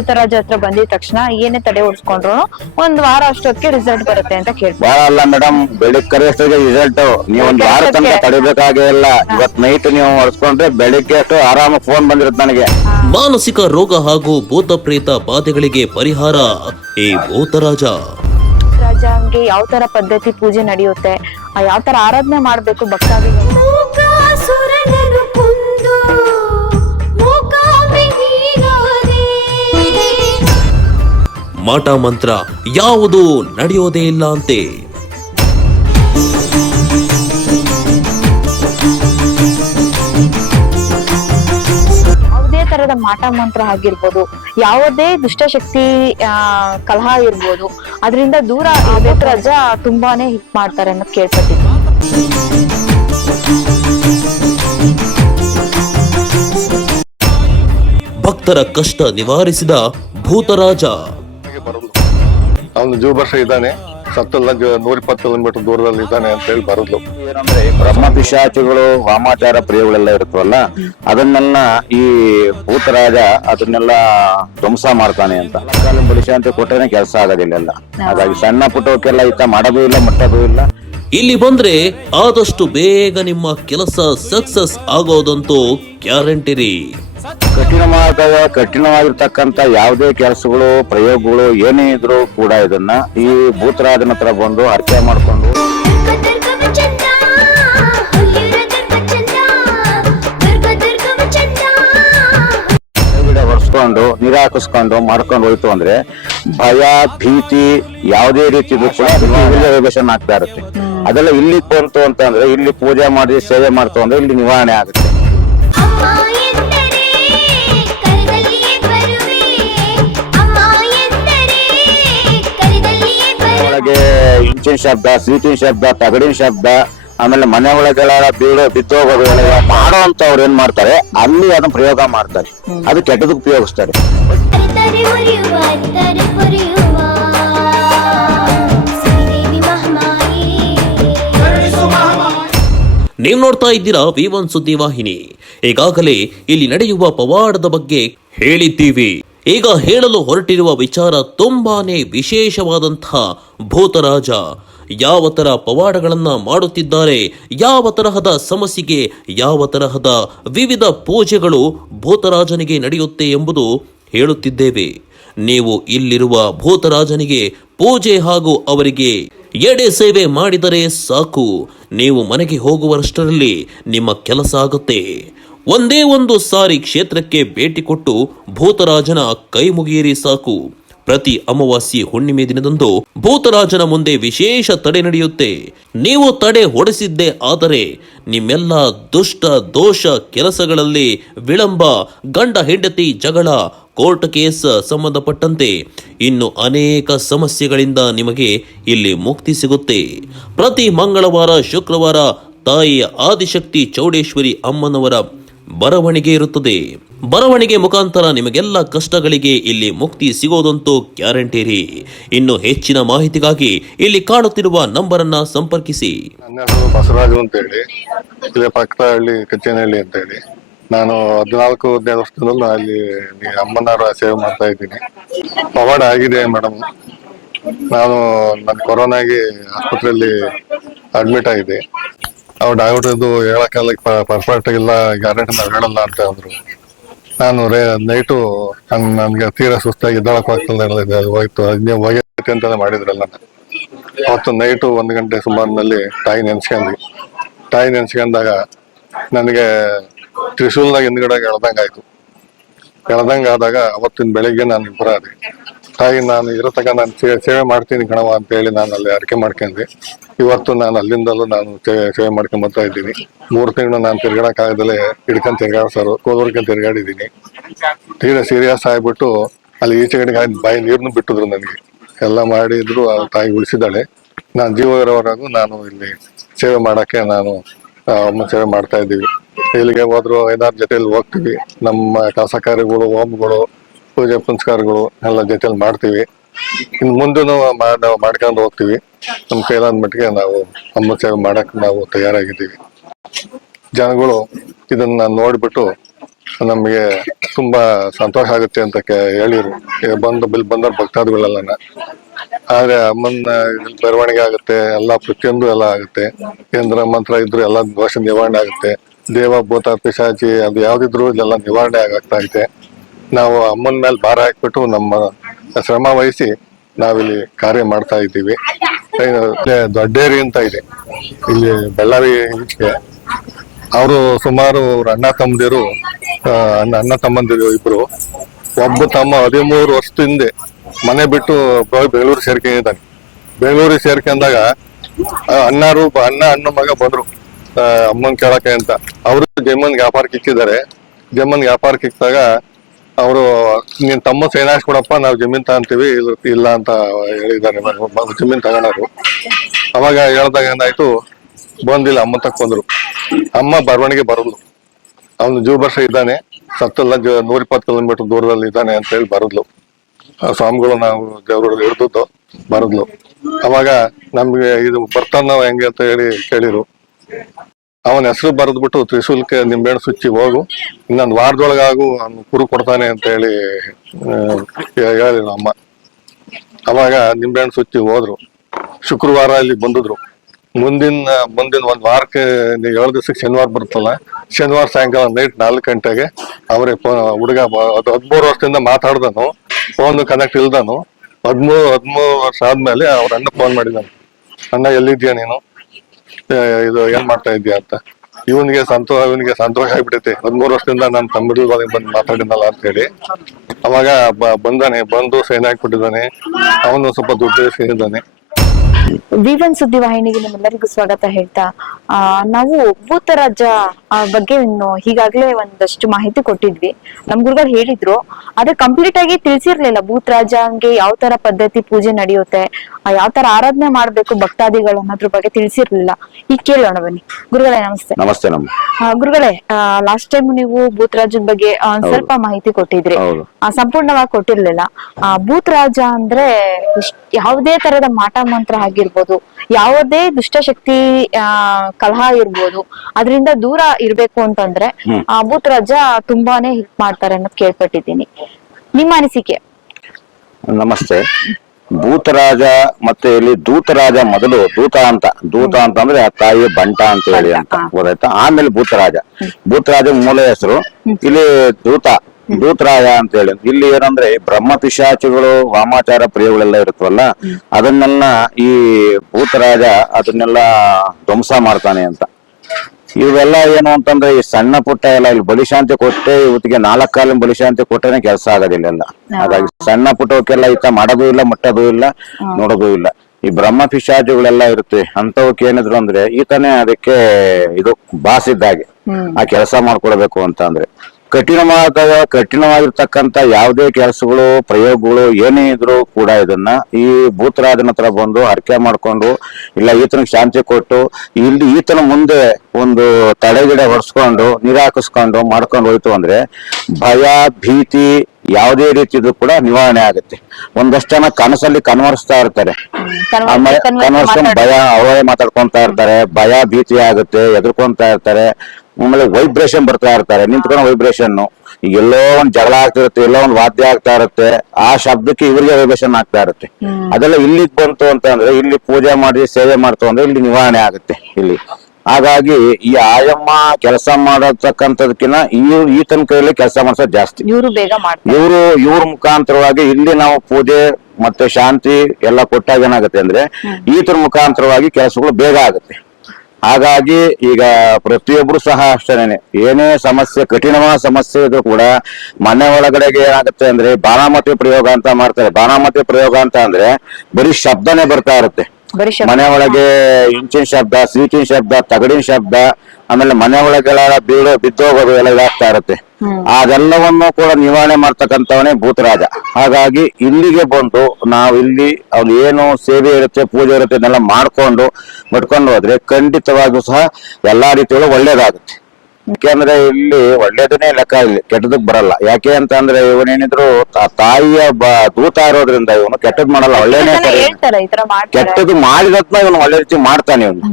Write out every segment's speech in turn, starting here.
ಭೂತರಾಜ ಹತ್ರ ಬಂದಿದ ತಕ್ಷಣ ಏನೇ ತಡೆ ಓಡಿಸ್ಕೊಂಡ್ರು ಒಂದ್ ವಾರ ಅಷ್ಟೊತ್ತಿಗೆ ರಿಸಲ್ಟ್ ಬರುತ್ತೆ ಅಂತ ಕೇಳ್ತೀವಿ. ಬಾಳ ಅಲ್ಲ ಮೇಡಮ್, ಬೆಳಿಗ್ಗೆ ಕರೆಯಷ್ಟಿಗೆ ರಿಸಲ್ಟ್ ನೀವು ಒಂದ್ ವಾರ ತನಕ ತಡಿಬೇಕಾಗೇ ಇಲ್ಲ. ಇವತ್ ನೈಟ್ ನೀವು ಹೊಡ್ಸ್ಕೊಂಡ್ರೆ ಬೆಳಿಗ್ಗೆ ಅಷ್ಟು ಆರಾಮ ಫೋನ್ ಬಂದಿರುತ್ತೆ ನನಗೆ. ಮಾನಸಿಕ ರೋಗ ಹಾಗೂ ಭೂತ ಪ್ರೇತ ಬಾಧೆಗಳಿಗೆ ಪರಿಹಾರ ಈ ಭೂತರಾಜ. ರಾಜಂಗೆ ಯಾವ ತರ ಪದ್ಧತಿ ಪೂಜೆ ನಡೆಯುತ್ತೆ, ಯಾವ ತರ ಆರಾಧನೆ ಮಾಡ್ಬೇಕು ಭಕ್ತಾದಿಗಳು. ಮಾಟ ಮಂತ್ರ ಯಾವುದು ನಡೆಯೋದೇ ಇಲ್ಲ ಅಂತೆ. ಯಾವುದೇ ತರದ ಮಾಟ ಮಂತ್ರ ಆಗಿರ್ಬೋದು, ಯಾವುದೇ ದುಷ್ಟಶಕ್ತಿ ಕಲಹ ಇರ್ಬೋದು, ಅದರಿಂದ ದೂರ ಭೂತರಾಜ ತುಂಬಾನೇ ಹಿಟ್ ಮಾಡ್ತಾರೆ ಅನ್ನೋದು ಕೇಳ್ಪಟ್ಟಿದ್ವಿ. ಭಕ್ತರ ಕಷ್ಟ ನಿವಾರಿಸಿದ ಭೂತರಾಜ. ಅವನು ಜೀವಭರ್ಷ ಇದ್ದಾನೆ, ಸತ್ತಲ್ಲ 120 ಕಿಲೋಮೀಟರ್ ದೂರದಲ್ಲಿ ಇದ್ದಾನೆ ಅಂತ ಹೇಳಿ ಬರೋದು. ಏನಂದ್ರೆ ಬ್ರಹ್ಮ ಪಿಶಾಚಿಗಳು ವಾಮಾಚಾರ ಪ್ರಿಯಗಳೆಲ್ಲ ಇರ್ತವಲ್ಲ, ಅದನ್ನೆಲ್ಲ ಈ ಭೂತರಾಜ ಅದನ್ನೆಲ್ಲ ಧ್ವಂಸ ಮಾಡ್ತಾನೆ ಅಂತ. ಬಲಿಶ ಅಂತ ಕೊಟ್ಟರೆ ಕೆಲಸ ಆಗೋದಿಲ್ಲ. ಹಾಗಾಗಿ ಸಣ್ಣ ಪುಟ್ಟವಕ್ಕೆಲ್ಲ ಈತ ಮಾಡೋದು ಇಲ್ಲ, ಮುಟ್ಟೋದು ಇಲ್ಲ. ಇಲ್ಲಿ ಬಂದ್ರೆ ಆದಷ್ಟು ಬೇಗ ನಿಮ್ಮ ಕೆಲಸ ಸಕ್ಸಸ್ ಆಗೋದಂತೂ ಗ್ಯಾರಂಟಿ ರೀ. ಕಠಿಣವಾಗಿರ್ತಕ್ಕಂತ ಯಾವುದೇ ಕೆಲಸಗಳು ಪ್ರಯೋಗಗಳು ಏನೇ ಇದ್ರು ಕೂಡ ಇದನ್ನ ಈ ಭೂತರಾಜನ ಹತ್ರ ಬಂದು ಅರ್ಥ ಮಾಡ್ಕೊಂಡು ಹೊಡ್ಸ್ಕೊಂಡು ನಿರಾಕರಿಸ್ಕೊಂಡು ಮಾಡ್ಕೊಂಡು ಹೋಯ್ತು ಅಂದ್ರೆ ಭಯ ಭೀತಿ ಯಾವುದೇ ರೀತಿ ಕೂಡ ರಿಲೇಷನ್ ಆಗ್ತಾ ಇರುತ್ತೆ. ಅದೆಲ್ಲ ಇಲ್ಲಿ ಬಂತು ಅಂತ ಅಂದ್ರೆ ಇಲ್ಲಿ ಪೂಜೆ ಮಾಡಿ ಸೇವೆ ಮಾಡ್ತು ಅಂದ್ರೆ ಇಲ್ಲಿ ನಿವಾರಣೆ ಆಗುತ್ತೆ. ಒಳಗೆ ಇಂಚಿನ ಶಬ್ದ, ಸೀಟಿನ ಶಬ್ದ, ತಗಡಿನ ಶಬ್ದ, ಆಮೇಲೆ ಮನೆ ಒಳಗೆಲ್ಲ ಬಿತ್ತೋಗೋದು ಮಾಡೋ ಅಂತ ಅವ್ರು ಏನ್ ಮಾಡ್ತಾರೆ, ಅಲ್ಲಿ ಅದನ್ನ ಪ್ರಯೋಗ ಮಾಡ್ತಾರೆ. ಅದು ಕೆಟ್ಟದಕ್ಕೆ ಉಪಯೋಗಿಸ್ತಾರೆ. ನೀವು ನೋಡ್ತಾ ಇದ್ದೀರಾ V1 ಸುದ್ದಿ ವಾಹಿನಿ. ಈಗಾಗಲೇ ಇಲ್ಲಿ ನಡೆಯುವ ಪವಾಡದ ಬಗ್ಗೆ ಹೇಳಿದ್ದೀವಿ. ಈಗ ಹೇಳಲು ಹೊರಟಿರುವ ವಿಚಾರ ತುಂಬಾನೇ ವಿಶೇಷವಾದಂತಹ ಭೂತರಾಜ ಯಾವ ತರ ಪವಾಡಗಳನ್ನ ಮಾಡುತ್ತಿದ್ದಾರೆ, ಯಾವ ತರಹದ ಸಮಸ್ಯೆಗೆ ಯಾವ ತರಹದ ವಿವಿಧ ಪೂಜೆಗಳು ಭೂತರಾಜನಿಗೆ ನಡೆಯುತ್ತೆ ಎಂಬುದು ಹೇಳುತ್ತಿದ್ದೇವೆ. ನೀವು ಇಲ್ಲಿರುವ ಭೂತರಾಜನಿಗೆ ಪೂಜೆ ಹಾಗೂ ಅವರಿಗೆ ಎಡೆ ಸೇವೆ ಮಾಡಿದರೆ ಸಾಕು, ನೀವು ಮನೆಗೆ ಹೋಗುವಷ್ಟರಲ್ಲಿ ನಿಮ್ಮ ಕೆಲಸ ಆಗುತ್ತೆ. ಒಂದೇ ಒಂದು ಸಾರಿ ಕ್ಷೇತ್ರಕ್ಕೆ ಭೇಟಿ ಕೊಟ್ಟು ಭೂತರಾಜನ ಕೈ ಮುಗಿಯಿರಿ ಸಾಕು. ಪ್ರತಿ ಅಮಾವಾಸ್ಯೆ ಹುಣ್ಣಿಮೆ ದಿನದಂದು ಭೂತರಾಜನ ಮುಂದೆ ವಿಶೇಷ ತಡೆ ನಡೆಯುತ್ತೆ. ನೀವು ತಡೆ ಹೊಡೆಸಿದ್ದೇ ಆದರೆ ನಿಮ್ಮೆಲ್ಲ ದುಷ್ಟ ದೋಷ ಕೆಲಸಗಳಲ್ಲಿ ವಿಳಂಬ, ಗಂಡ ಹೆಂಡತಿ ಜಗಳ, ಕೋರ್ಟ್ ಕೇಸ್ ಸಂಬಂಧಪಟ್ಟಂತೆ ಇನ್ನು ಅನೇಕ ಸಮಸ್ಯೆಗಳಿಂದ ನಿಮಗೆ ಇಲ್ಲಿ ಮುಕ್ತಿ ಸಿಗುತ್ತೆ. ಪ್ರತಿ ಮಂಗಳವಾರ, ಶುಕ್ರವಾರ ತಾಯಿಯ ಆದಿಶಕ್ತಿ ಚೌಡೇಶ್ವರಿ ಅಮ್ಮನವರ ಬರವಣಿಗೆ ಇರುತ್ತದೆ. ಬರವಣಿಗೆ ಮುಖಾಂತರ ನಿಮಗೆಲ್ಲ ಕಷ್ಟಗಳಿಗೆ ಇಲ್ಲಿ ಮುಕ್ತಿ ಸಿಗೋದಂತೂ ಗ್ಯಾರಂಟಿ ರೀ. ಇನ್ನು ಹೆಚ್ಚಿನ ಮಾಹಿತಿಗಾಗಿ ಇಲ್ಲಿ ಕಾಣುತ್ತಿರುವ ನಂಬರ್ ಅನ್ನ ಸಂಪರ್ಕಿಸಿ. ನನ್ನ ಹೆಸರು ಬಸವರಾಜು ಅಂತ ಹೇಳಿ, ಇಲ್ಲಿ ಪಕ್ಕದಹಳ್ಳಿ ಕಚ್ಚೇನಹಳ್ಳಿ ಅಂತ ಹೇಳಿ. ನಾನು 14-15 ವರ್ಷದಿಂದ ಅಲ್ಲಿ ಅಮ್ಮನವರ ಸೇವೆ ಮಾಡ್ತಾ ಇದ್ದೀನಿ. ಪವಾಡ ಆಗಿದೆ ಮೇಡಮ್. ನನ್ನ ಕೊರೋನಾಗೆ ಆಸ್ಪತ್ರೆಯಲ್ಲಿ ಅಡ್ಮಿಟ್ ಆಗಿದೆ. ಅವ್ರು ಡಾಕ್ಟರ್ದು ಹೇಳಕ್ಕೆಲ್ಲ ಪರ್ಫೆಕ್ಟ್ ಇಲ್ಲ, ಗ್ಯಾರಂಟಿ ನಾವು ಹೇಳಲ್ಲ ಅಂತ ಅಂದ್ರು. ನಾನು ನೈಟು ನನ್ಗೆ ತೀರಾ ಸುಸ್ತಾಗಿ ಎದ್ದಳಕ್ ಆಗ್ತದೆ, ಹೋಯ್ತು ಅದ್ನೇ ಹೋಗೈತೆ ಅಂತಾನೆ ಮಾಡಿದ್ರಲ್ಲ. ಅವತ್ತು ನೈಟು 1 ಗಂಟೆ ಸುಮಾರಿನಲ್ಲಿ ತಾಯಿ ನೆನ್ಸ್ಕೊಂಡಾಗ ನನಗೆ ತ್ರಿಶೂಲ್ನಾಗ ಹಿಂದ್ಗಡೆ ಎಳ್ದಂಗ ಆದಾಗ ಅವತ್ತಿನ ಬೆಳಿಗ್ಗೆ ನಾನು ಇಂಪ್ರೂವ್ ಆದೆ. ತಾಯಿ, ನಾನು ಇರತಕ್ಕ ನಾನು ಸೇವೆ ಮಾಡ್ತೀನಿ ಕಣವ ಅಂತ ಹೇಳಿ ನಾನು ಅಲ್ಲಿ ಅರಿಕೆ ಮಾಡ್ಕೊಂಡೆ. ಇವತ್ತು ನಾನು ಅಲ್ಲಿಂದಲೂ ನಾನು ಸೇವೆ ಮಾಡ್ಕೊಂಡ್ ಬರ್ತಾ ಇದ್ದೀನಿ. 3 ತಿಂಗಳು ನಾನು ತಿರ್ಗಾಡಕ್ ಆಗದಲ್ಲೇ ಹಿಡ್ಕೊಂಡ್ ತಿರ್ಗಾಡ್ಸೋರು, ಕೋದೂರ್ಕೊಂಡ್ ತಿರ್ಗಾಡಿದ್ದೀನಿ. ತೀರಾ ಸೀರಿಯಸ್ ಆಗ್ಬಿಟ್ಟು ಅಲ್ಲಿ ಈಚೆ ಕಡೆಗೆ ಬಾಯಿ ನೀರ್ನು ಬಿಟ್ಟಿದ್ರು ನನಗೆ. ಎಲ್ಲ ಮಾಡಿದ್ರು ಆ ತಾಯಿ ಉಳಿಸಿದಾಳೆ. ನಾನು ಜೀವ ಇರೋವರೆಗೂ ನಾನು ಇಲ್ಲಿ ಸೇವೆ ಮಾಡಕ್ಕೆ ನಾನು ಅಮ್ಮ ಸೇವೆ ಮಾಡ್ತಾ ಇದ್ದೀವಿ. ಇಲ್ಲಿಗೆ ಹೋದ್ರು 5-6 ಜೊತೆಯಲ್ಲಿ ಹೋಗ್ತೀವಿ. ನಮ್ಮ ಕೆಲಸ ಕಾರ್ಯಗಳು, ಹೋಮಗಳು, ಪೂಜೆ ಪುನಸ್ಕಾರಗಳು ಎಲ್ಲ ಜೊತೆಲಿ ಮಾಡ್ತೀವಿ. ಇನ್ನು ಮುಂದೂ ಮಾಡ್ಕೊಂಡು ಹೋಗ್ತೀವಿ. ನಮ್ಮ ಕೈಲಾದ ಮಟ್ಟಿಗೆ ನಾವು ಅಮ್ಮ ಸೇವೆ ಮಾಡಕ್ ನಾವು ತಯಾರಾಗಿದ್ದೀವಿ. ಜನಗಳು ಇದನ್ನ ನೋಡ್ಬಿಟ್ಟು ನಮಗೆ ತುಂಬಾ ಸಂತೋಷ ಆಗುತ್ತೆ ಅಂತ ಹೇಳಿರು. ಬಂದವ್ರ ಭಕ್ತಾದಿಗಳೆಲ್ಲ. ಆದ್ರೆ ಅಮ್ಮನ ಮೆರವಣಿಗೆ ಆಗುತ್ತೆ, ಎಲ್ಲಾ ಪ್ರತಿಯೊಂದು ಎಲ್ಲ ಆಗುತ್ತೆ. ಕೇಂದ್ರ ಮಂತ್ರ ಇದ್ರು ಎಲ್ಲ ದೋಷ ನಿವಾರಣೆ ಆಗುತ್ತೆ. ದೇವ ಭೂತ ಪಿಶಾಚಿ ಅದು ಯಾವ್ದಿದ್ರು ಇದೆಲ್ಲ ನಿವಾರಣೆ ಆಗ್ತಾ ಇದೆ. ನಾವು ಅಮ್ಮನ ಮೇಲೆ ಭಾರ ಹಾಕ್ಬಿಟ್ಟು ನಮ್ಮ ಶ್ರಮ ವಹಿಸಿ ನಾವಿಲ್ಲಿ ಕಾರ್ಯ ಮಾಡ್ತಾ ಇದ್ದೀವಿ. ದೊಡ್ಡೇರಿ ಅಂತ ಇದೆ ಇಲ್ಲಿ ಬಳ್ಳಾರಿ ಈಚೆಗೆ. ಅವರು ಸುಮಾರು ಅಣ್ಣ ತಮ್ಮಂದಿರು ಇಬ್ರು. ಒಬ್ಬ ತಮ್ಮ 13 ವರ್ಷದ ಹಿಂದೆ ಮನೆ ಬಿಟ್ಟು ಬೆಂಗಳೂರು ಸೇರ್ಕೊಂಡಿದ್ದಾನೆ. ಬೆಂಗಳೂರಿಗೆ ಸೇರ್ಕೊಂಡಾಗ ಅಣ್ಣ ಮಗ ಬಂದ್ರು ಅಮ್ಮನ್ ಕೇಳಕ್ಕೆ ಅಂತ. ಅವರು ಜಮೀನ್ ವ್ಯಾಪಾರಕ್ಕೆ ಇಕ್ಕಿದ್ದಾರೆ. ಜಮೀನ್ ವ್ಯಾಪಾರಕ್ಕೆ ಇಕ್ಕಿದಾಗ ಅವರು ನೀನ್ ತಮ್ಮ ಸೈನ್ ಹಾಕ್ಸ್ಕೊಡಪ್ಪ, ನಾವು ಜಮೀನ್ ತಗೊಂತೀವಿ ಇಲ್ಲ ಅಂತ ಹೇಳಿದ್ದಾರೆ. ಜಮೀನ್ ತಗೊಂಡರು. ಅವಾಗ ಹೇಳ್ದಾಗ ಏನಾಯ್ತು, ಬಂದಿಲ್ಲ ಅಮ್ಮ ತಕ್ ಬಂದ್ರು. ಅಮ್ಮ ಬರವಣಿಗೆ ಬರದ್ಲು. ಅವನು ಜೀವ ಇದ್ದಾನೆ, ಸತ್ತಲ್ಲ, 120 ಕಿಲೋಮೀಟರ್ ದೂರದಲ್ಲಿ ಇದ್ದಾನೆ ಅಂತ ಹೇಳಿ ಬರದ್ಲು. ಸ್ವಾಮಿಗಳು ನಾವು ದೇವ್ರು ಹಿಡ್ದದ್ದು ಬರದ್ಲು. ಅವಾಗ ನಮ್ಗೆ ಇದು ಬರ್ತಾನ ಹೆಂಗೆ ಅಂತ ಹೇಳಿ ಕೇಳಿರು. ಅವನ ಹೆಸರು ಬರೆದ್ಬಿಟ್ಟು ತ್ರಿಶೂಲ್ಕೆ ನಿಂಬೆಹಣ್ಣು ಸುಚ್ಚಿ ಹೋಗು, ಇನ್ನೊಂದು ವಾರದೊಳಗಾಗು ಅವ್ನು ಕುರು ಕೊಡ್ತಾನೆ ಅಂತ ಹೇಳಿ ಹೇಳಿ ಅಮ್ಮ. ಅವಾಗ ನಿಂಬೆಹಣ್ಣು ಸುಚ್ಚಿ ಹೋದ್ರು. ಶುಕ್ರವಾರ ಇಲ್ಲಿ ಬಂದಿದ್ರು. ಮುಂದಿನ 1 ವಾರಕ್ಕೆ 7 ದಿವಸಕ್ಕೆ ಶನಿವಾರ ಬರುತ್ತಲ್ಲ, ಶನಿವಾರ ಸಾಯಂಕಾಲ ನೈಟ್ 4 ಗಂಟೆಗೆ ಅವರೇ ಹುಡುಗ 13 ವರ್ಷದಿಂದ ಮಾತಾಡ್ದನು, ಫೋನ್ ಕನೆಕ್ಟ್ ಇಲ್ದಾನು. 13 ವರ್ಷ ಆದ್ಮೇಲೆ ಅವ್ರ ಅಣ್ಣ ಫೋನ್ ಮಾಡಿದಾನು. ಅಣ್ಣ ಎಲ್ಲಿದ್ಯಾ ನೀನು, ಇದು ಏನ್ ಮಾಡ್ತಾ ಇದ್ಯಾ ಅಂತ. ಇವನಿಗೆ ಸಂತೋಷ ಆಗ್ಬಿಟ್ಟೈತೆ. 13 ವರ್ಷದಿಂದ ನಾನು ತಮ್ಮಿಲ್ ಬಂದು ಮಾತಾಡಿದ್ನಲ್ಲ ಅಂತ ಹೇಳಿ. ಅವಾಗ ಬಂದು ಸೈನ್ ಹಾಕ್ಬಿಟ್ಟಿದ್ದಾನೆ. ಅವನು ಸ್ವಲ್ಪ ದುಡ್ಡು ಇಸ್ಕೊಂಡಿದ್ದಾನೆ. V1 ಸುದ್ದಿವಾಹಿನಿಗೆ ನಿಮ್ಮೆಲ್ಲರಿಗೂ ಸ್ವಾಗತ ಹೇಳ್ತಾ, ನಾವು ಭೂತರಾಜ ಬಗ್ಗೆ ಈಗಾಗ್ಲೇ ಒಂದಷ್ಟು ಮಾಹಿತಿ ಕೊಟ್ಟಿದ್ವಿ. ನಮ್ ಗುರುಗಳು ಹೇಳಿದ್ರು, ಆದ್ರೆ ಕಂಪ್ಲೀಟ್ ಆಗಿ ತಿಳಿಸಿರ್ಲಿಲ್ಲ ಭೂತರಾಜಂಗೆ ಯಾವ ತರ ಪದ್ಧತಿ ಪೂಜೆ ನಡೆಯುತ್ತೆ, ಯಾವ ತರ ಆರಾಧನೆ ಮಾಡ್ಬೇಕು ಭಕ್ತಾದಿಗಳು ಅನ್ನೋದ್ರ ಬಗ್ಗೆ ತಿಳಿಸಿರ್ಲಿಲ್ಲ. ಈಗ ಕೇಳೋಣ ಬನ್ನಿ. ಗುರುಗಳೇ ನಮಸ್ತೆ. ನಮಸ್ತೆ. ಗುರುಗಳೇ, ಲಾಸ್ಟ್ ಟೈಮ್ ನೀವು ಭೂತರಾಜದ ಬಗ್ಗೆ ಒಂದ್ ಸ್ವಲ್ಪ ಮಾಹಿತಿ ಕೊಟ್ಟಿದ್ರಿ, ಸಂಪೂರ್ಣವಾಗಿ ಕೊಟ್ಟಿರ್ಲಿಲ್ಲ. ಭೂತರಾಜ ಅಂದ್ರೆ ಯಾವುದೇ ತರದ ಮಾಟ ಮಂತ್ರ ಆಗಿರ್ಬೋದು, ಯಾವುದೇ ದುಷ್ಟಶಕ್ತಿ ಕಲಹ ಇರ್ಬೋದು, ಅದರಿಂದ ದೂರ ಇರ್ಬೇಕು ಅಂತಂದ್ರೆ ಭೂತರಾಜ ತುಂಬಾನೇ ಹೆಲ್ಪ್ ಮಾಡ್ತಾರೆ ಅನ್ನೋದು ಕೇಳ್ಪಟ್ಟಿದ್ದೀನಿ. ನಿಮ್ಮ ಅನಿಸಿಕೆ? ನಮಸ್ತೆ. ಭೂತರಾಜ ಮತ್ತೆ ಇಲ್ಲಿ ದೂತರಾಜ, ಮೊದಲು ದೂತ ಅಂತಂದ್ರೆ ತಾಯಿ ಬಂಟ ಅಂತ ಹೇಳಿ ಅಂತ ಗೊತ್ತಾಯ್ತಾ. ಆಮೇಲೆ ಭೂತರಾಜ ಮೂಲ ಹೆಸರು. ಇಲ್ಲಿ ದೂತರಾಜ ಅಂತ ಹೇಳಿ. ಇಲ್ಲಿ ಏನಂದ್ರೆ ಬ್ರಹ್ಮ ಪಿಶಾಚಿಗಳು ವಾಮಾಚಾರ ಪ್ರಿಯಗಳೆಲ್ಲ ಇರುತ್ತವಲ್ಲ, ಅದನ್ನೆಲ್ಲ ಈ ಭೂತರಾಜ ಅದನ್ನೆಲ್ಲ ಧ್ವಂಸ ಮಾಡ್ತಾನೆ ಅಂತ. ಇವೆಲ್ಲ ಏನು ಅಂತಂದ್ರೆ ಈ ಸಣ್ಣ ಪುಟ್ಟ ಎಲ್ಲ ಇಲ್ಲಿ ಬಲಿಶಾಂತಿ ಕೊಟ್ಟೆ ಇವತ್ತಿಗೆ 4 ಕಾಲಿನ ಬಲಿಶಾಂತಿ ಕೊಟ್ಟೇನೆ ಕೆಲಸ ಆಗೋದಿಲ್ಲ ಎಲ್ಲ. ಹಾಗಾಗಿ ಸಣ್ಣ ಪುಟ್ಟವಕ್ಕೆಲ್ಲ ಈತ ಮಾಡೋದು ಇಲ್ಲ, ಮುಟ್ಟೋದು ಇಲ್ಲ, ನೋಡೋದು ಇಲ್ಲ. ಈ ಬ್ರಹ್ಮ ಪಿಶಾಚಿಗಳೆಲ್ಲ ಇರುತ್ತೆ, ಅಂತವಕ್ಕೆ ಏನಿದ್ರು ಅಂದ್ರೆ ಈತನೇ ಅದಕ್ಕೆ ಇದು ಬಾಸ್ ಇದ್ದಾಗೆ ಆ ಕೆಲಸ ಮಾಡ್ಕೊಡ್ಬೇಕು ಅಂತ. ಅಂದ್ರೆ ಕಠಿಣವಾಗಿರ್ತಕ್ಕಂತ ಯಾವುದೇ ಕೆಲಸಗಳು ಪ್ರಯೋಗಗಳು ಏನೇ ಇದ್ರು ಕೂಡ ಇದನ್ನ ಈ ಭೂತರಾಜನ ಹತ್ರ ಬಂದು ಹರಕೆ ಮಾಡ್ಕೊಂಡು, ಇಲ್ಲ ಈತನಿಗೆ ಶಾಂತಿ ಕೊಟ್ಟು, ಇಲ್ಲಿ ಈತನ ಮುಂದೆ ಒಂದು ತಡೆಗಿಡೆ ಹೊಡ್ಸ್ಕೊಂಡು ನಿರಾಕರಿಸ್ಕೊಂಡು ಮಾಡ್ಕೊಂಡು ಹೋಯ್ತು ಅಂದ್ರೆ ಭಯ ಭೀತಿ ಯಾವುದೇ ರೀತಿದು ಕೂಡ ನಿವಾರಣೆ ಆಗುತ್ತೆ. ಒಂದಷ್ಟು ಜನ ಕನಸಲ್ಲಿ ಕನ್ವರ್ಸ್ತಾ ಇರ್ತಾರೆ, ಆಮೇಲೆ ಕನ್ವರ್ಸ್ಕೊಂಡು ಅವರೇ ಮಾತಾಡ್ಕೊಂತ ಇರ್ತಾರೆ, ಭಯ ಭೀತಿ ಆಗುತ್ತೆ, ಎದುರ್ಕೊಂತ ಇರ್ತಾರೆ. ಆಮೇಲೆ ವೈಬ್ರೇಷನ್ ಬರ್ತಾ ಇರ್ತಾರೆ, ನಿಂತ್ಕೊಂಡು ವೈಬ್ರೇಷನ್. ಈಗ ಎಲ್ಲೋ ಒಂದ್ ಜಗಳ ಆಗ್ತಿರುತ್ತೆ, ಎಲ್ಲೋ ಒಂದ್ ವಾದ್ಯ ಆಗ್ತಾ ಇರುತ್ತೆ, ಆ ಶಬ್ದಕ್ಕೆ ಇವರಿಗೆ ವೈಬ್ರೇಷನ್ ಆಗ್ತಾ ಇರುತ್ತೆ. ಅದೆಲ್ಲ ಇಲ್ಲಿಗೆ ಬಂತು ಅಂತ ಅಂದ್ರೆ, ಇಲ್ಲಿ ಪೂಜೆ ಮಾಡಿ ಸೇವೆ ಮಾಡ್ತು ಅಂದ್ರೆ ಇಲ್ಲಿ ನಿವಾರಣೆ ಆಗುತ್ತೆ ಇಲ್ಲಿ. ಹಾಗಾಗಿ ಈ ಆಯಮ್ಮ ಕೆಲಸ ಮಾಡತಕ್ಕಂಥದಕ್ಕಿಂತ ಈತನ ಕೈಯಲ್ಲಿ ಕೆಲಸ ಮಾಡ್ಸೋದು ಜಾಸ್ತಿ. ಇವ್ರ ಮುಖಾಂತರವಾಗಿ ಇಲ್ಲಿ ನಾವು ಪೂಜೆ ಮತ್ತೆ ಶಾಂತಿ ಎಲ್ಲ ಕೊಟ್ಟಾಗ ಏನಾಗುತ್ತೆ ಅಂದ್ರೆ ಈತನ ಮುಖಾಂತರವಾಗಿ ಕೆಲಸಗಳು ಬೇಗ ಆಗುತ್ತೆ. ಹಾಗಾಗಿ ಈಗ ಪ್ರತಿಯೊಬ್ರು ಸಹ ಅಷ್ಟೇನೆ, ಏನೇ ಸಮಸ್ಯೆ ಕಠಿಣವಾದ ಸಮಸ್ಯೆ ಇದ್ರು ಕೂಡ ಮನೆ ಒಳಗಡೆಗೆ ಏನಾಗುತ್ತೆ ಅಂದ್ರೆ ಬಾಣಮತಿ ಪ್ರಯೋಗ ಅಂತ ಮಾಡ್ತಾರೆ. ಬಾಣಮತಿ ಪ್ರಯೋಗ ಅಂತ ಅಂದ್ರೆ ಬರೀ ಶಬ್ದನೇ ಬರ್ತಾ ಇರುತ್ತೆ. ಮನೆ ಒಳಗೆ ಇಂಚಿನ ಶಬ್ದ, ಸೀಟಿನ ಶಬ್ದ, ತಗಡಿನ ಶಬ್ದ, ಆಮೇಲೆ ಮನೆ ಒಳಗೆಲ್ಲ ಬಿದ್ದೋಗೋದು ಎಲ್ಲ ಇದಾಗ್ತಾ ಇರುತ್ತೆ. ಅದೆಲ್ಲವನ್ನು ಕೂಡ ನಿವಾರಣೆ ಮಾಡ್ತಕ್ಕಂಥವನೇ ಭೂತರಾಜ. ಹಾಗಾಗಿ ಇಲ್ಲಿಗೆ ಬಂದು ನಾವು ಇಲ್ಲಿ ಅವ್ನು ಏನು ಸೇವೆ ಇರುತ್ತೆ, ಪೂಜೆ ಇರುತ್ತೆ, ಇದನ್ನೆಲ್ಲ ಮಾಡ್ಕೊಂಡು ಹೋದ್ರೆ ಖಂಡಿತವಾಗಿಯೂ ಸಹ ಎಲ್ಲಾ ರೀತಿಯಲ್ಲೂ ಒಳ್ಳೇದಾಗುತ್ತೆ. ಯಾಕೆಂದ್ರೆ ಇಲ್ಲಿ ಒಳ್ಳೇದನ್ನೇ ಲೆಕ್ಕ, ಇಲ್ಲಿ ಕೆಟ್ಟದಕ್ ಬರಲ್ಲ. ಯಾಕೆ ಅಂತ ಅಂದ್ರೆ ಇವನೇನಿದ್ರು ತಾಯಿಯ ದೂತ ಇರೋದ್ರಿಂದ ಇವನು ಕೆಟ್ಟದ್ ಮಾಡಲ್ಲ, ಒಳ್ಳೇನೇ. ಕೆಟ್ಟದ್ದು ಮಾಡಿದತ್ನ ಇವನು ಒಳ್ಳೆ ರೀತಿ ಮಾಡ್ತಾನೆ ಇವನು.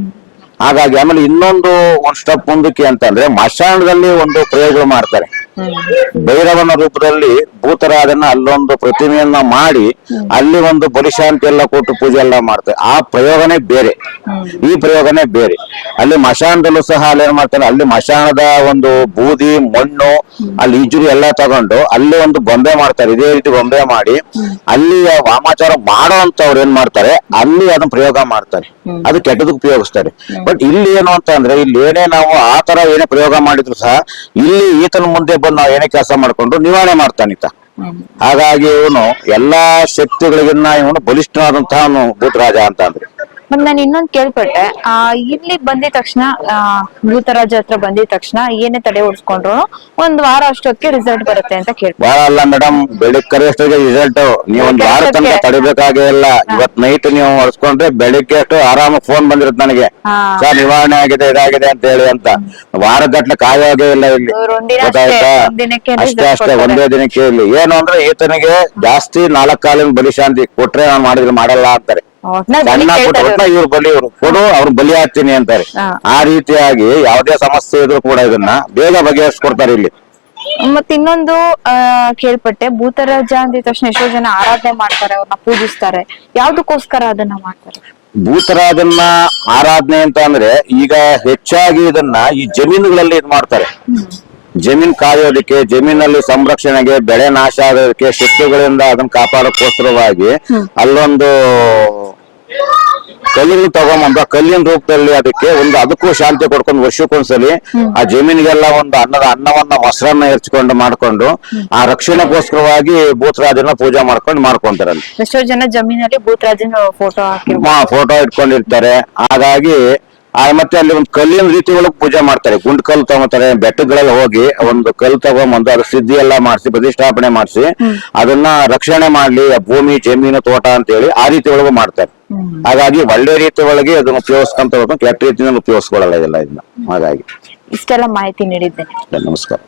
ಹಾಗಾಗಿ ಆಮೇಲೆ ಇನ್ನೊಂದು ಸ್ಟೆಪ್ ಮುಂದಕ್ಕೆ ಅಂತಂದ್ರೆ ಮಶಾಣದಲ್ಲಿ ಒಂದು ಪ್ರಯೋಗ ಮಾಡ್ತಾರೆ. ಭೈರವನ ರೂಪದಲ್ಲಿ ಭೂತರಾಜನ ಅಲ್ಲೊಂದು ಪ್ರತಿಮೆಯನ್ನ ಮಾಡಿ ಅಲ್ಲಿ ಒಂದು ಬಲಿಶಾಂತಿ ಎಲ್ಲ ಕೊಟ್ಟು ಪೂಜೆ ಎಲ್ಲ ಮಾಡ್ತಾರೆ. ಆ ಪ್ರಯೋಗನೇ ಬೇರೆ, ಈ ಪ್ರಯೋಗನೇ ಬೇರೆ. ಅಲ್ಲಿ ಮಶಾನದಲ್ಲೂ ಸಹ ಅಲ್ಲಿ ಏನ್ ಮಾಡ್ತಾರೆ, ಅಲ್ಲಿ ಮಶಾನದ ಒಂದು ಬೂದಿ ಮಣ್ಣು ಅಲ್ಲಿ ಇಜುರು ಎಲ್ಲ ತಗೊಂಡು ಅಲ್ಲಿ ಒಂದು ಗೊಂಬೆ ಮಾಡ್ತಾರೆ. ಇದೇ ರೀತಿ ಗೊಂಬೆ ಮಾಡಿ ಅಲ್ಲಿ ವಾಮಾಚಾರ ಮಾಡೋ ಅಂತವ್ರು ಏನ್ ಮಾಡ್ತಾರೆ, ಅಲ್ಲಿ ಅದನ್ನ ಪ್ರಯೋಗ ಮಾಡ್ತಾರೆ. ಅದು ಕೆಟ್ಟದಕ್ಕೆ ಉಪಯೋಗಿಸ್ತಾರೆ. ಬಟ್ ಇಲ್ಲಿ ಏನು ಅಂತ ಅಂದ್ರೆ, ಇಲ್ಲಿ ಏನೇ ನಾವು ಆ ತರ ಏನೇ ಪ್ರಯೋಗ ಮಾಡಿದ್ರು ಸಹ ಇಲ್ಲಿ ಈತನ ಮುಂದೆ ಬಂದು ನಾವು ಏನೇ ಕೆಲಸ ಮಾಡ್ಕೊಂಡು ನಿವಾರಣೆ ಮಾಡ್ತಾನಿತ. ಹಾಗಾಗಿ ಇವನು ಎಲ್ಲಾ ಶಕ್ತಿಗಳಿಗಿನ್ನ ಇವನು ಬಲಿಷ್ಠನಾದಂತಹ ಭೂತರಾಜ ಅಂತ ಅಂದ್ರೆ. ಮತ್ ನಾನು ಇನ್ನೊಂದ್ ಕೇಳ್ಪಟ್ಟೆ, ಇಲ್ಲಿ ಬಂದಿದ ತಕ್ಷಣ ಭೂತರಾಜ ಹತ್ರ ಬಂದಿದ ತಕ್ಷಣ ಏನೇ ತಡೆ ಓಡಿಸ್ಕೊಂಡ್ರು 1 ವಾರ ಅಷ್ಟೊತ್ತಿಗೆ ರಿಸಲ್ಟ್ ಬರುತ್ತೆ ಅಂತ ಕೇಳ್ಪಟ್ಟೆ. ವಾರ ಅಲ್ಲ ಮೇಡಮ್, ಬೆಳಿಗ್ಗೆ ಅಷ್ಟೊತ್ತಿಗೆ ರಿಸಲ್ಟ್. ನೀವು ಒಂದ್ ವಾರ ತನಕ ತಡಿಬೇಕಾಗೇ ಇಲ್ಲ. ಇವತ್ ನೈಟ್ ನೀವು ಹೊಡ್ಸ್ಕೊಂಡ್ರೆ ಬೆಳಿಗ್ಗೆ ಅಷ್ಟು ಆರಾಮಾಗಿ ಫೋನ್ ಬಂದಿರುತ್ತೆ ನನಗೆ, ಸರ್ ನಿವಾರಣೆ ಆಗಿದೆ ಇದಾಗಿದೆ ಅಂತ ಹೇಳಿ ಅಂತ. ವಾರಗಟ್ಲೆ ಕಾಯೋಗೇ ಇಲ್ಲ ಇಲ್ಲಿ, ಗೊತ್ತಾಯ್ತಾ? ಅಷ್ಟೇ ಒಂದೇ ದಿನಕ್ಕೆ. ಇಲ್ಲಿ ಏನು ಅಂದ್ರೆ ಈತನಿಗೆ ಜಾಸ್ತಿ 4 ಕಾಲಿನ ಬಲಿಶಾಂತಿ ಕೊಟ್ರೆ ನಾನು ಮಾಡಿದ್ರೆ ಮಾಡಲ್ಲ ಅಂತಾರೆ. ಸಣ್ಣ ಕೊಟ್ಟ ಇವ್ರು ಬಲಿ, ಇವ್ರು ಕೊಡು ಅವ್ರು ಬಲಿ ಹಾಕ್ತೀನಿ ಅಂತಾರೆ. ಆ ರೀತಿಯಾಗಿ ಯಾವುದೇ ಸಮಸ್ಯೆ ಇದ್ರು ಕೂಡ ಇದನ್ನ ಬೇಗ ಬಗೆಹರಿಸ್ಕೊಡ್ತಾರೆ ಇಲ್ಲಿ. ಮತ್ ಇನ್ನೊಂದು ಕೇಳ್ಪಟ್ಟೆ, ಭೂತರಾಜ ಅಂದಿದ ತಕ್ಷಣ ಎಷ್ಟೋ ಜನ ಆರಾಧನೆ ಮಾಡ್ತಾರೆ, ಅವ್ರನ್ನ ಪೂಜಿಸ್ತಾರೆ. ಯಾವ್ದಕ್ಕೋಸ್ಕರ ಅದನ್ನ ಮಾಡ್ತಾರೆ? ಭೂತರಾಜನ್ನ ಆರಾಧನೆ ಅಂತ ಅಂದ್ರೆ ಈಗ ಹೆಚ್ಚಾಗಿ ಇದನ್ನ ಈ ಜಮೀನುಗಳಲ್ಲಿ ಇದ್ ಮಾಡ್ತಾರೆ. ಜಮೀನ್ ಕಾಯೋದಕ್ಕೆ, ಜಮೀನಲ್ಲಿ ಸಂರಕ್ಷಣೆಗೆ, ಬೆಳೆ ನಾಶ ಆಗೋದಕ್ಕೆ, ಶತ್ರುಗಳಿಂದ ಅದನ್ನ ಕಾಪಾಡೋಕ್ಕೋಸ್ಕರವಾಗಿ ಅಲ್ಲೊಂದು ಕಲ್ಲಿನ ತಗೊಂಬಂದ ಕಲ್ಲಿನ ರೂಪದಲ್ಲಿ ಅದಕ್ಕೂ ಶಾಂತಿ ಕೊಡ್ಕೊಂಡು ವರ್ಷಕ್ಕೊಂದ್ಸಲಿ ಆ ಜಮೀನಿಗೆಲ್ಲ ಒಂದು ಅನ್ನವನ್ನ ಮೊಸರನ್ನ ಹೆರ್ಚ್ಕೊಂಡು ಮಾಡ್ಕೊಂಡು ಆ ರಕ್ಷಣೆಗೋಸ್ಕರವಾಗಿ ಭೂತರಾಜನ ಪೂಜೆ ಮಾಡ್ಕೊಂತಾರೆ. ಎಷ್ಟೋ ಜನ ಜಮೀನಲ್ಲಿ ಭೂತರಾಜನ ಫೋಟೋ ಇಟ್ಕೊಂಡಿರ್ತಾರೆ. ಹಾಗಾಗಿ ಮತ್ತೆ ಅಲ್ಲಿ ಒಂದು ಕಲ್ಲಿನ ರೀತಿ ಒಳಗೆ ಪೂಜೆ ಮಾಡ್ತಾರೆ. ಗುಂಡ್ ಕಲ್ಲು ತಗೋತಾರೆ, ಬೆಟ್ಟಗಳಲ್ಲಿ ಹೋಗಿ ಒಂದು ಕಲ್ಲು ತಗೊಂಬಂದು ಅದ್ರ ಸಿದ್ಧಿ ಎಲ್ಲ ಮಾಡಿಸಿ ಪ್ರತಿಷ್ಠಾಪನೆ ಮಾಡಿಸಿ ಅದನ್ನ ರಕ್ಷಣೆ ಮಾಡ್ಲಿ, ಭೂಮಿ ಜಮೀನು ತೋಟ ಅಂತ ಹೇಳಿ ಆ ರೀತಿ ಒಳಗೂ ಮಾಡ್ತಾರೆ. ಹಾಗಾಗಿ ಒಳ್ಳೆ ರೀತಿ ಒಳಗೆ ಅದನ್ನ ಉಪಯೋಗಿಸ್ಕೊಂತ ಹೋಗ್ಬೇಕು, ಕೆಟ್ಟ ರೀತಿಯಲ್ಲಿ ಉಪಯೋಗಿಸ್ಕೊಳ್ಳಲ್ಲ ಇದನ್ನ. ಹಾಗಾಗಿ ಇಷ್ಟೆಲ್ಲ ಮಾಹಿತಿ ನೀಡಿದ್ದೇನೆ. ನಮಸ್ಕಾರ.